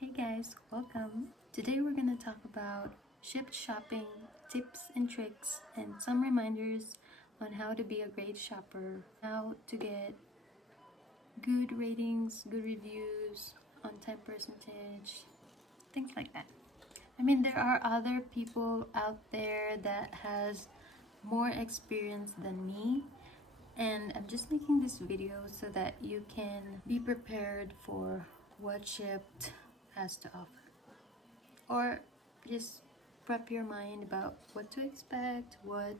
Hey guys, welcome. Today we're going to talk about Shipt shopping tips and tricks and some reminders on how to be a great shopper, how to get good ratings, good reviews, on time percentage, things like that. I mean, there are other people out there that has more experience than me, and I'm just making this video so that you can be prepared for what Shipt has to offer, or just prep your mind about what to expect, what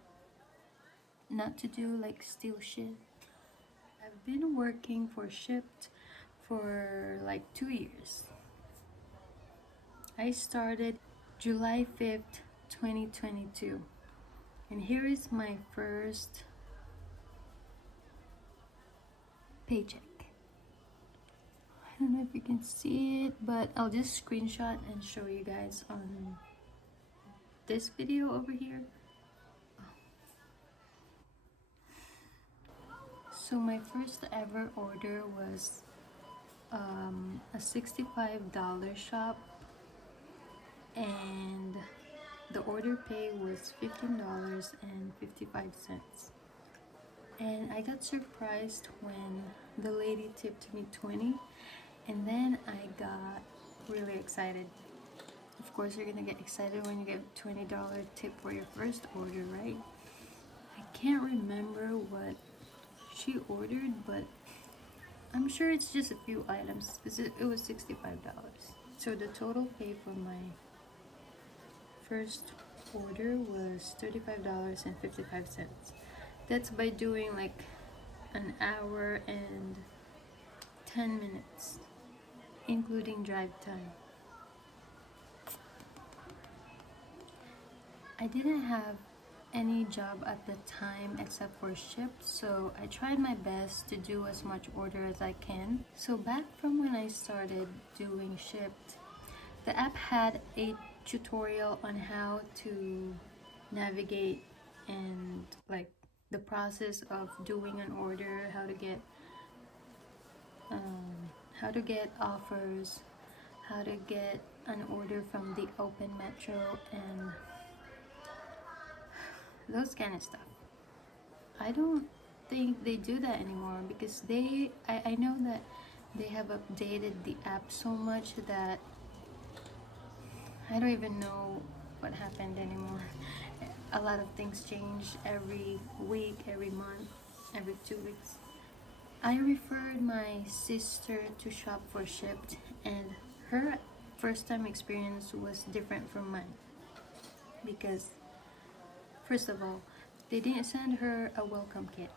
not to do, like steal shit. I've been working for Shipt for like 2 years. I started July 5th, 2022, and here is my first paycheck. I don't know if you can see it, but I'll just screenshot and show you guys on this video over here. So my first ever order was a $65 shop, and the order pay was $15.55. And I got surprised when the lady tipped me 20, and then I got really excited. Of course, you're gonna get excited when you get a $20 tip for your first order, right? I can't remember what she ordered, but I'm sure it's just a few items. It was $65. So the total pay for my first order was $35.55. That's by doing like an hour and 10 minutes, including drive time. I didn't have any job at the time except for Shipt, so I tried my best to do as much order as I can. So back from when I started doing Shipt, the app had a tutorial on how to navigate and like the process of doing an order, how to get offers, how to get an order from the open metro, and those kind of stuff. I don't think they do that anymore because I know that they have updated the app so much that I don't even know what happened anymore. A lot of things change every week, every month, every 2 weeks. I referred my sister to shop for Shipt, and her first time experience was different from mine because, first of all, they didn't send her a welcome kit.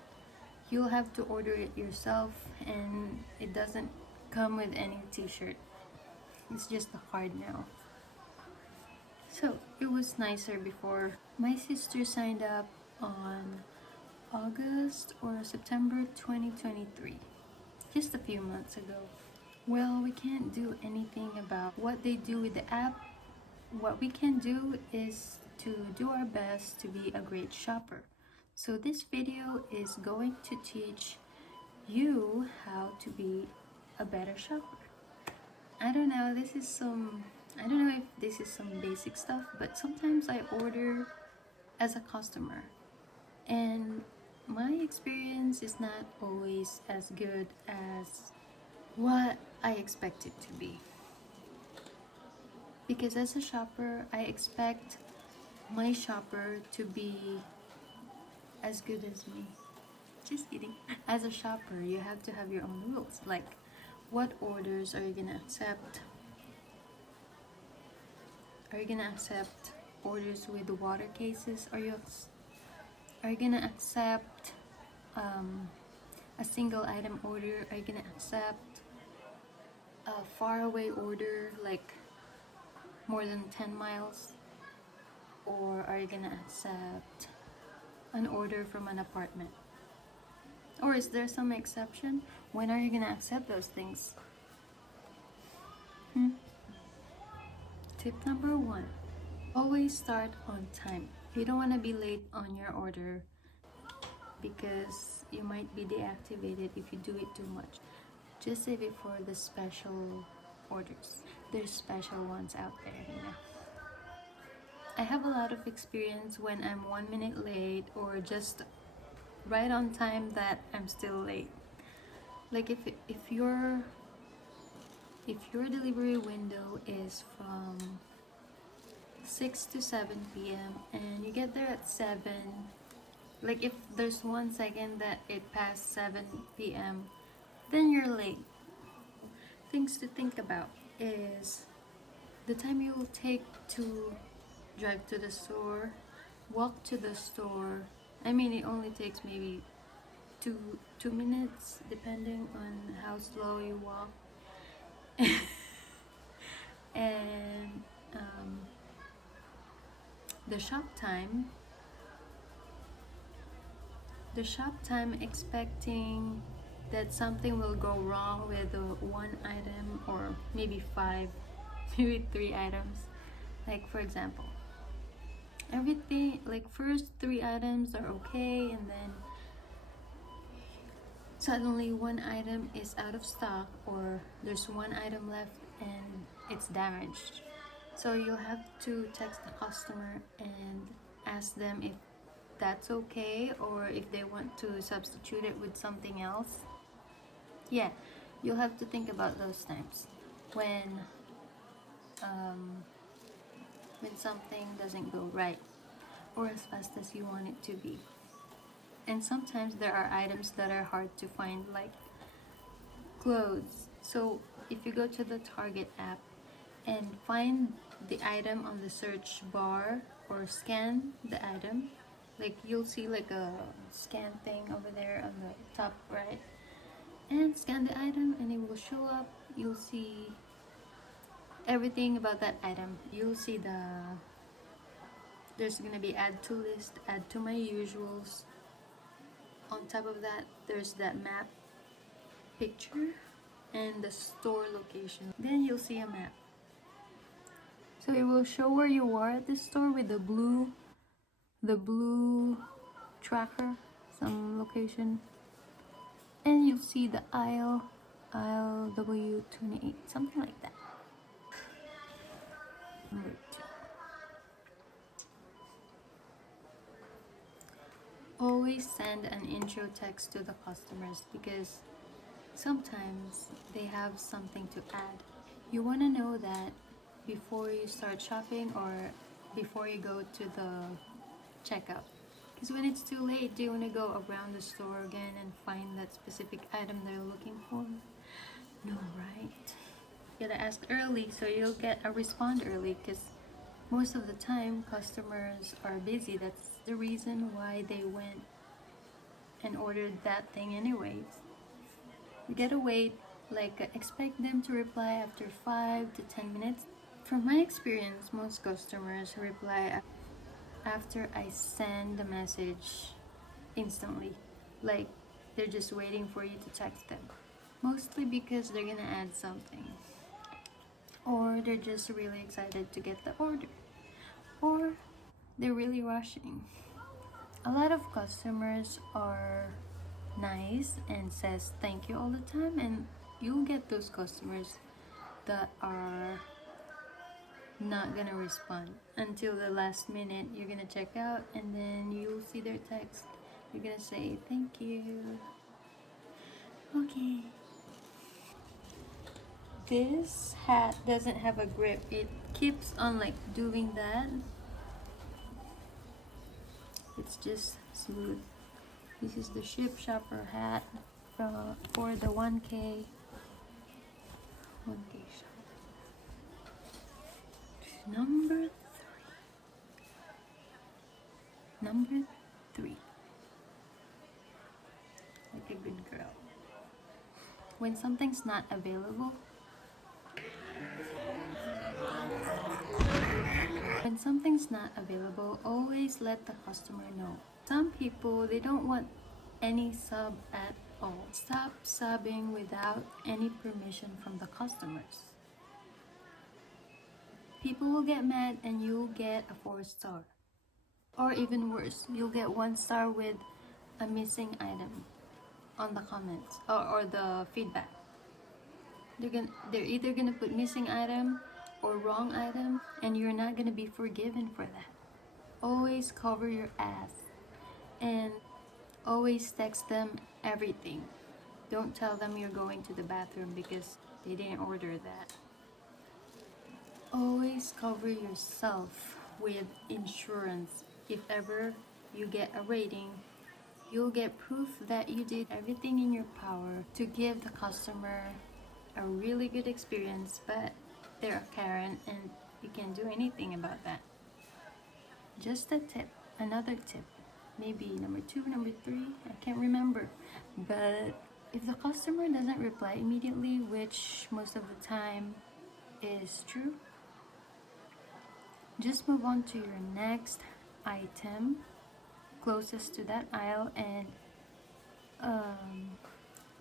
You'll have to order it yourself, and it doesn't come with any t-shirt. It's just a card now. So it was nicer before. My sister signed up on August or September 2023, just a few months ago. Well, we can't do anything about what they do with the app. What we can do is to do our best to be a great shopper. So this video is going to teach you how to be a better shopper. I don't know if this is some basic stuff, but sometimes I order as a customer, and my experience is not always as good as what I expect it to be. Because as a shopper, I expect my shopper to be as good as me. Just kidding. As a shopper, you have to have your own rules. Like, what orders are you gonna accept? Are you gonna accept orders with water cases? Are you gonna accept a single item order? Are you gonna accept a faraway order, like more than 10 miles? Or are you gonna accept an order from an apartment? Or is there some exception? When are you gonna accept those things? Tip number 1, always start on time. You don't want to be late on your order because you might be deactivated if you do it too much. Just save it for the special orders. there's special ones out there, you know. I have a lot of experience when I'm 1 minute late or just right on time that I'm still late. Like if your delivery window is from 6 to 7 p.m. and you get there at 7, like if there's 1 second that it passed 7 p.m., then you're late. Things to think about is the time you will take to drive to the store, walk to the store. I mean, it only takes maybe 2 minutes depending on how slow you walk. And the shop time, expecting that something will go wrong with the one item or maybe five, maybe 3 items. Like for example, everything like first 3 items are okay, and then suddenly one item is out of stock or there's one item left and it's damaged. So you'll have to text the customer and ask them if that's okay or if they want to substitute it with something else. Yeah, you'll have to think about those times when um, when something doesn't go right or as fast as you want it to be. And sometimes there are items that are hard to find, like clothes. So if you go to the Target app and find the item on the search bar or scan the item, like you'll see like a scan thing over there on the top right, and scan the item and it will show up. You'll see everything about that item. You'll see there's gonna be add to list, add to my usuals. On top of that, there's that map picture and the store location. Then you'll see a map. So it will show where you are at the store with the blue tracker, some location. And you'll see the aisle W28, something like that. Number 2. Always send an intro text to the customers because sometimes they have something to add. You want to know that before you start shopping or before you go to the checkout. Because when it's too late, do you want to go around the store again and find that specific item they're looking for? No, right? You gotta ask early so you'll get a respond early, because most of the time customers are busy. That's the reason why they went and ordered that thing anyways. You gotta wait, like expect them to reply after 5 to 10 minutes. From my experience, most customers reply after I send the message instantly. Like they're just waiting for you to text them. Mostly because they're gonna add something. Or they're just really excited to get the order. Or they're really rushing. A lot of customers are nice and says thank you all the time, and you'll get those customers that are not gonna respond until the last minute. You're gonna check out and then you'll see their text. You're gonna say thank you. Okay. This hat doesn't have a grip. It keeps on like doing that. It's just smooth. This is the Shipt shopper hat for the 1K shop. Number 3. Like a good girl. When something's not available, always let the customer know. Some people, they don't want any sub at all. Stop subbing without any permission from the customers. People will get mad and you'll get a 4-star. Or even worse, you'll get 1 star with a missing item on the comments or the feedback. they're either gonna put missing item or wrong item, and you're not gonna be forgiven for that. Always cover your ass, and always text them everything. Don't tell them you're going to the bathroom because they didn't order that. Always cover yourself with insurance. If ever you get a rating, you'll get proof that you did everything in your power to give the customer a really good experience, but they're a Karen and you can't do anything about that. Just a tip, another tip, maybe number 2, number 3, I can't remember. But if the customer doesn't reply immediately, which most of the time is true, just move on to your next item closest to that aisle and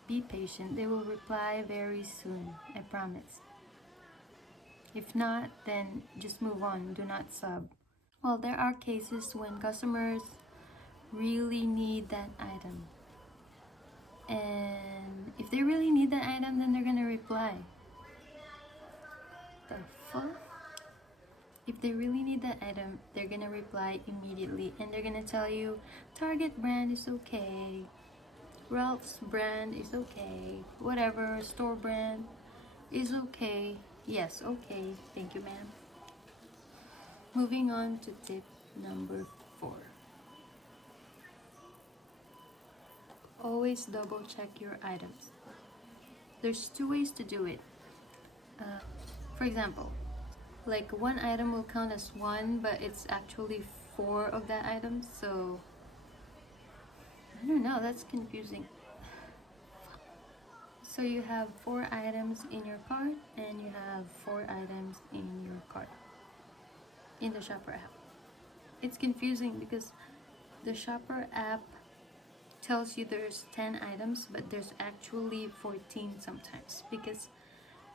be patient. They will reply very soon, I promise. If not, then just move on. Do not sub. Well, there are cases when customers really need that item. And if they really need that item, then they're gonna reply. The fuck? If they really need that item, they're gonna reply immediately and they're gonna tell you Target brand is okay, Ralph's brand is okay, whatever store brand is okay. Yes, okay, thank you, ma'am. Moving on to tip number 4. Always double check your items. There's 2 ways to do it. For example, like one item will count as 1, but it's actually 4 of that item, so I don't know, that's confusing. So you have 4 items in your cart and you have 4 items in your cart in the shopper app. It's confusing because the shopper app tells you there's 10 items, but there's actually 14 sometimes, because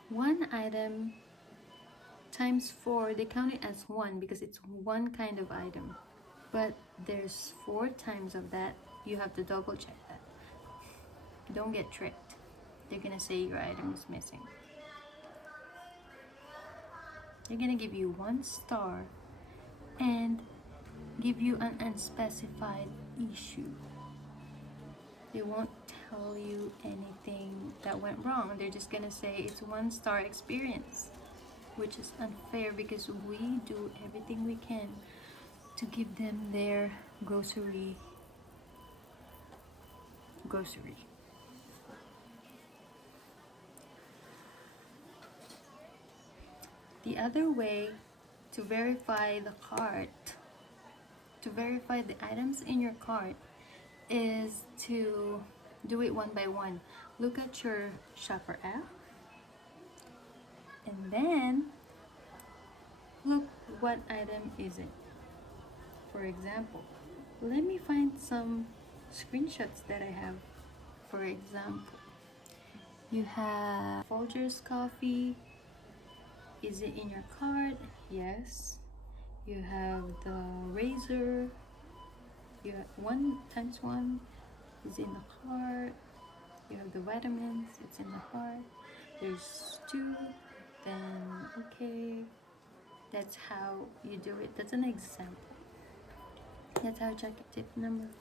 one item times 4, they count it as 1 because it's one kind of item, but there's 4 times of that. You have to double check that. Don't get tricked. They're gonna say your item is missing. They're gonna give you 1 star and give you an unspecified issue. They won't tell you anything that went wrong. They're just gonna say it's 1 star experience, which is unfair because we do everything we can to give them their grocery. The other way to verify the cart, to verify the items in your cart, is to do it one by one. Look at your shopper app and then look what item is it. For example, let me find some screenshots that I have. For example, you have Folgers coffee. Is it in your cart? Yes. You have the razor. You have 1 times 1 is in the cart. You have the vitamins, it's in the cart. There's 2, then okay. That's how you do it. That's an example. That's how I check it. Tip number 5.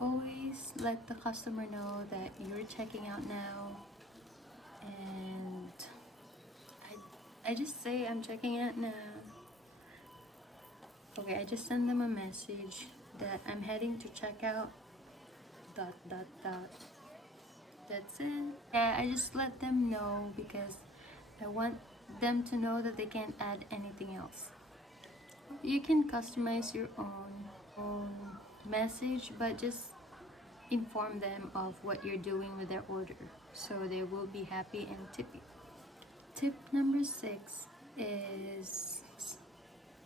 Always let the customer know that you're checking out now, and I just say I'm checking out now. Okay, I just send them a message that I'm heading to check out. ... That's it. Yeah, I just let them know because I want them to know that they can't add anything else. You can customize your own message, but just inform them of what you're doing with their order so they will be happy and tip you. Tip number 6 is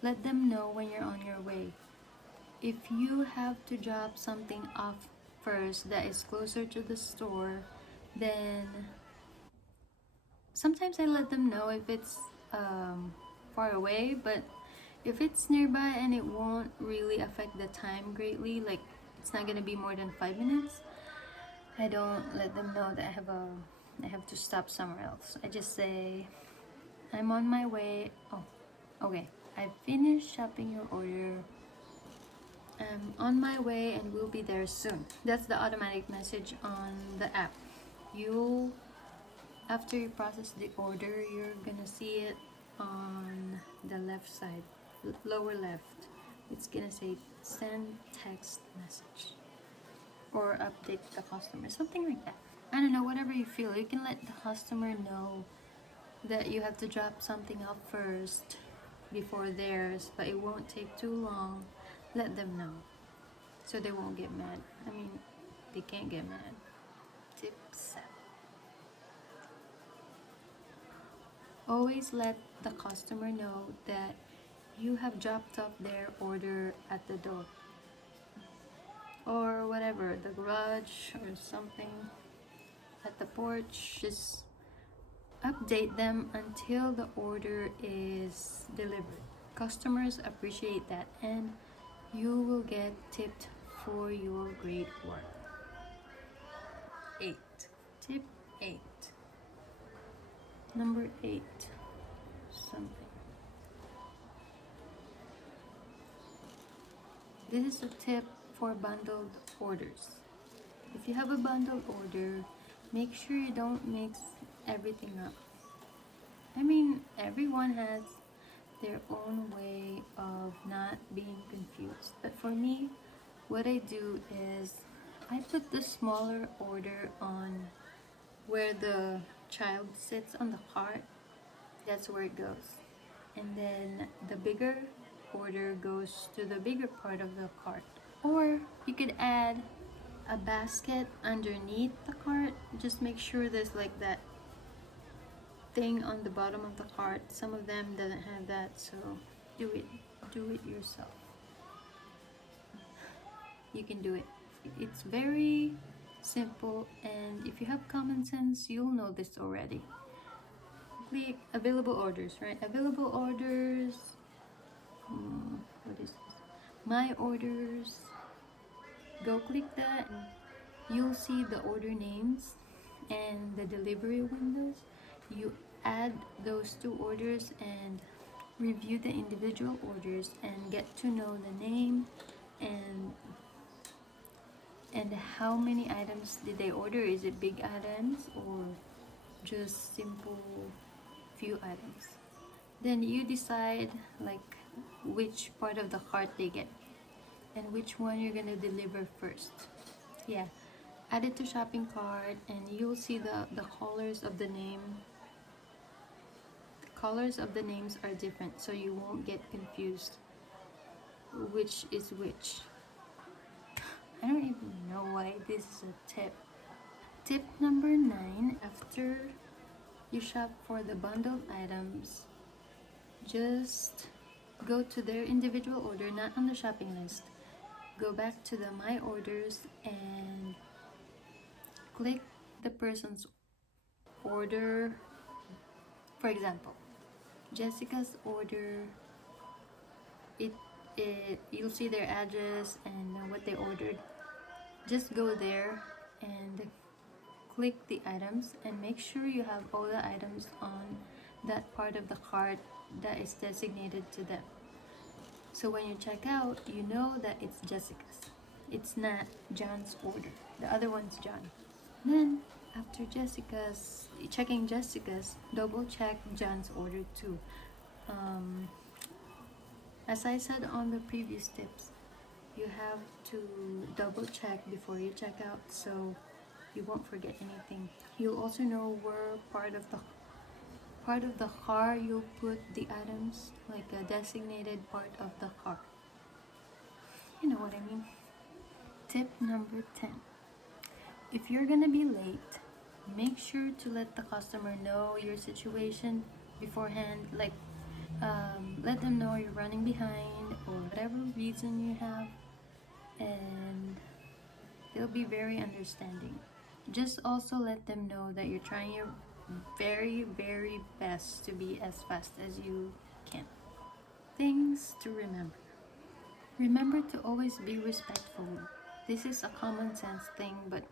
let them know when you're on your way. If you have to drop something off first that is closer to the store, then sometimes I let them know if it's far away, but if it's nearby and it won't really affect the time greatly, like it's not gonna be more than 5 minutes, I don't let them know that I have to stop somewhere else. I just say I'm on my way. Oh, okay. I finished shopping your order. I'm on my way and will be there soon. That's the automatic message on the app. You After you process the order, you're gonna see it on the left side, lower left. It's gonna say send text message or update the customer, something like that. I don't know, whatever you feel. You can let the customer know that you have to drop something off first before theirs, but it won't take too long. Let them know so they won't get mad. I mean, they can't get mad. Tip 7. Always let the customer know that you have dropped off their order at the door or whatever, the garage or something, at the porch. Just update them until the order is delivered. Customers appreciate that and you will get tipped for your great work. 8. Tip 8. Number 8. Something. This is a tip for bundled orders. If you have a bundled order, make sure you don't mix everything up. I mean, everyone has their own way of not being confused. But for me, what I do is I put the smaller order on where the child sits on the cart. That's where it goes. And then the bigger order goes to the bigger part of the cart. Or you could add a basket underneath the cart. Just make sure there's like that thing on the bottom of the cart. Some of them doesn't have that, so do it yourself. You can do it. It's very simple, and if you have common sense, you'll know this already. Click available orders, right? Available orders. What is this? My orders. Go click that and you'll see the order names and the delivery windows. You add those two orders and review the individual orders and get to know the name and how many items did they order. Is it big items or just simple few items? Then you decide like which part of the cart they get and which one you're gonna deliver first. Yeah, add it to shopping cart and you'll see the colors of the name. The colors of the names are different, so you won't get confused which is which. I don't even know why this is a tip. Tip number 9. After you shop for the bundled items, just go to their individual order, not on the shopping list. Go back to the my orders and click the person's order. For example, Jessica's order, you'll see their address and what they ordered. Just go there and click the items and make sure you have all the items on that part of the cart that is designated to them. So when you check out, you know that it's Jessica's. It's not John's order. The other one's John. Then after checking Jessica's, double check John's order too. As I said on the previous tips, you have to double check before you check out so you won't forget anything. You'll also know where part of the car you'll put the items, like a designated part of the car. You know what I mean. Tip number 10. If you're gonna be late, make sure to let the customer know your situation beforehand. Like let them know you're running behind or whatever reason you have, and they'll be very understanding. Just also let them know that you're trying your very, very best to be as fast as you can. Things to remember. Remember to always be respectful. This is a common sense thing, but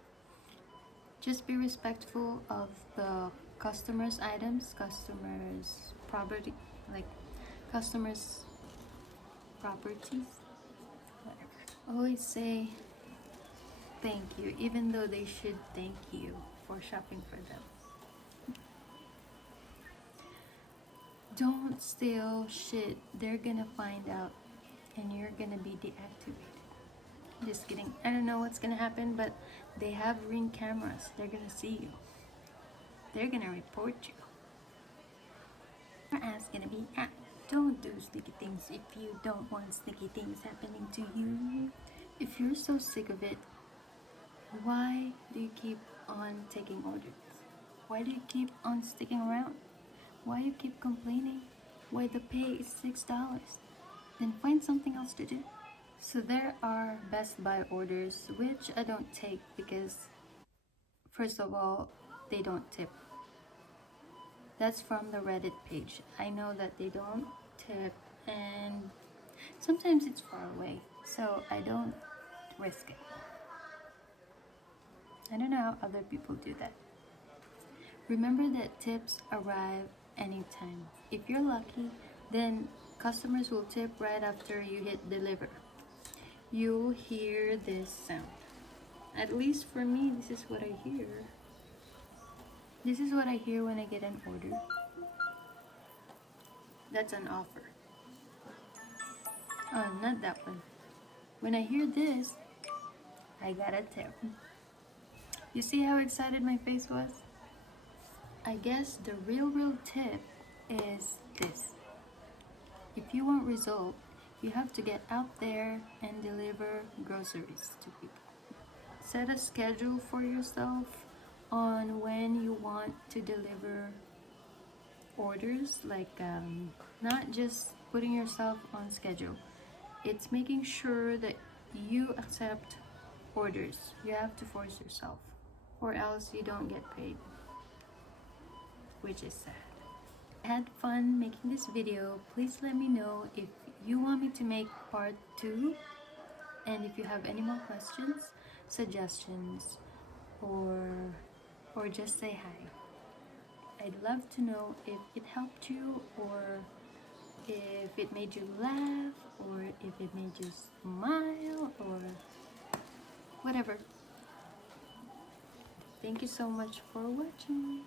Just be respectful of the customers' items, customers' property, like customers' properties. Whatever. Always say thank you, even though they should thank you for shopping for them. Don't steal shit. They're gonna find out and you're gonna be deactivated. Just kidding. I don't know what's gonna happen, but they have Ring cameras. They're gonna see you. They're gonna report you. Your ass gonna be out. Don't do sneaky things if you don't want sneaky things happening to you. If you're so sick of it, why do you keep on taking orders? Why do you keep on sticking around? Why you keep complaining? Why the pay is $6? Then find something else to do. So there are Best Buy orders which I don't take because first of all, they don't tip. That's from the Reddit page. I know that they don't tip and sometimes it's far away, so I don't risk it. I don't know how other people do that. Remember that tips arrive anytime. If you're lucky, then customers will tip right after you hit deliver. You'll hear this sound. At least for me, this is what I hear. This is what I hear when I get an order. That's an offer. Oh, not that one. When I hear this, I got a tip. You see how excited my face was? I guess the real tip is this. If you want result, you have to get out there and deliver groceries to people. Set a schedule for yourself on when you want to deliver orders, like not just putting yourself on schedule. It's making sure that you accept orders. You have to force yourself, or else you don't get paid, which is sad. I had fun making this video. Please let me know if you want me to make part 2, and if you have any more questions, suggestions, or just say hi. I'd love to know if it helped you, or if it made you laugh, or if it made you smile, or whatever. Thank you so much for watching.